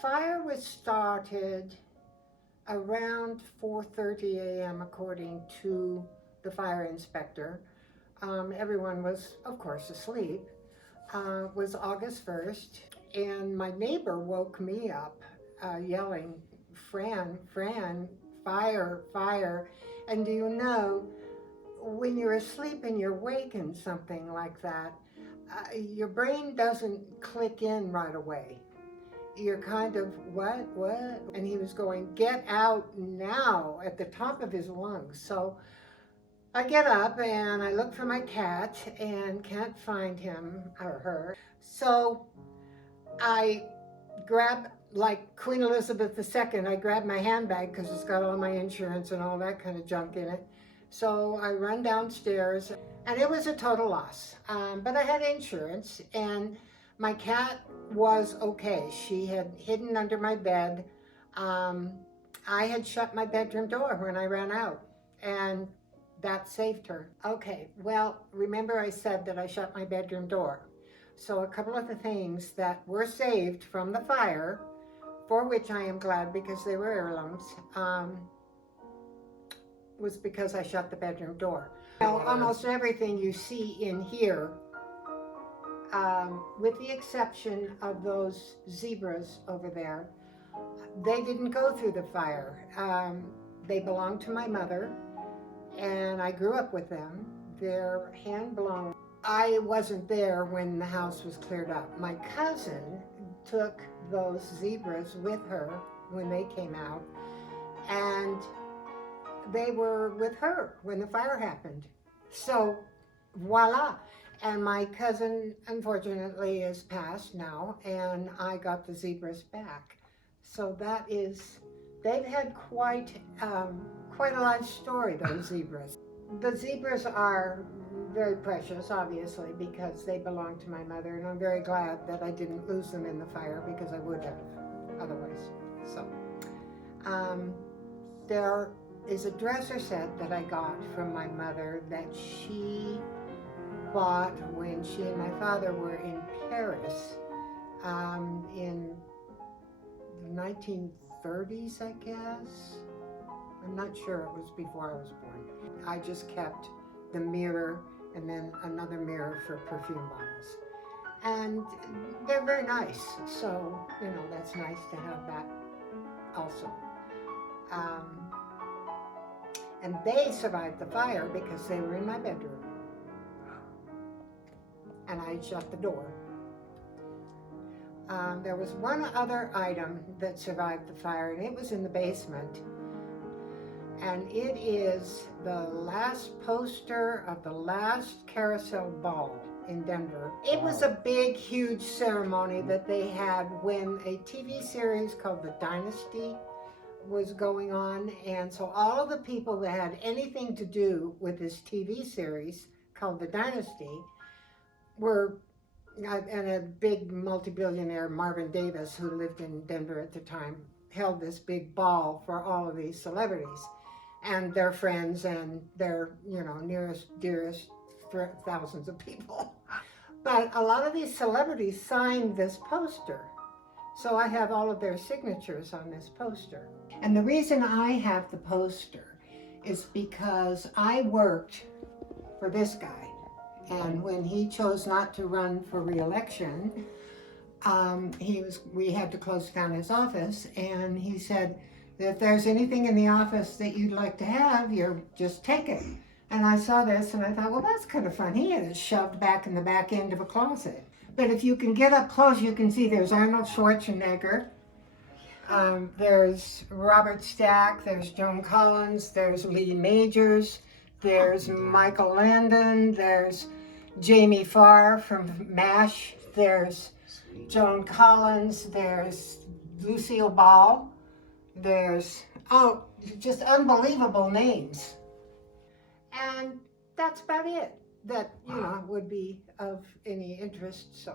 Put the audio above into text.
fire was started around 4:30 a.m. according to the fire inspector. Everyone was, of course, asleep. It was August 1st, and my neighbor woke me up yelling, Fran, Fran, fire, fire. And do you know, when you're asleep and you're waking something like that, your brain doesn't click in right away. You're kind of, what? And he was going, get out now, at the top of his lungs. So I get up and I look for my cat and can't find him or her. So I grab, like Queen Elizabeth II, I grab my handbag because it's got all my insurance and all that kind of junk in it. So I run downstairs, and it was a total loss. But I had insurance, and my cat was okay. She had hidden under my bed. I had shut my bedroom door when I ran out, and that saved her. Okay, well, remember I said that I shut my bedroom door. So a couple of the things that were saved from the fire, for which I am glad because they were heirlooms, was because I shut the bedroom door. Well, almost everything you see in here, with the exception of those zebras over there, they didn't go through the fire. They belonged to my mother, and I grew up with them. They're hand-blown. I wasn't there when the house was cleared up. My cousin took those zebras with her when they came out, and they were with her when the fire happened. So, voila. And my cousin, unfortunately, is passed now, and I got the zebras back. So that is, they've had quite a life story, those zebras. The zebras are very precious, obviously, because they belong to my mother, and I'm very glad that I didn't lose them in the fire, because I would have otherwise. So, there is a dresser set that I got from my mother that she bought when she and my father were in Paris in the 1930s, I guess. I'm not sure, it was before I was born. I just kept the mirror and then another mirror for perfume bottles. And they're very nice, so, you know, that's nice to have that also. And they survived the fire because they were in my bedroom. And I shut the door. There was one other item that survived the fire, and it was in the basement. And it is the last poster of the last carousel ball in Denver. It was a big, huge ceremony that they had when a TV series called The Dynasty was going on, and so all of the people that had anything to do with this TV series called The Dynasty were, and a big multi-billionaire, Marvin Davis, who lived in Denver at the time, held this big ball for all of these celebrities and their friends and their, you know, nearest, dearest, thousands of people. But a lot of these celebrities signed this poster. So I have all of their signatures on this poster. And the reason I have the poster is because I worked for this guy. And when he chose not to run for re-election, we had to close down his office, and he said, if there's anything in the office that you'd like to have, just take it. And I saw this and I thought, well, that's kind of fun. He had it shoved back in the back end of a closet. But if you can get up close, you can see there's Arnold Schwarzenegger. There's Robert Stack, there's Joan Collins, there's Lee Majors, there's Michael Landon, there's Jamie Farr from MASH, there's Joan Collins, there's Lucille Ball, there's, just unbelievable names. And that's about it that, you know, would be of any interest, so.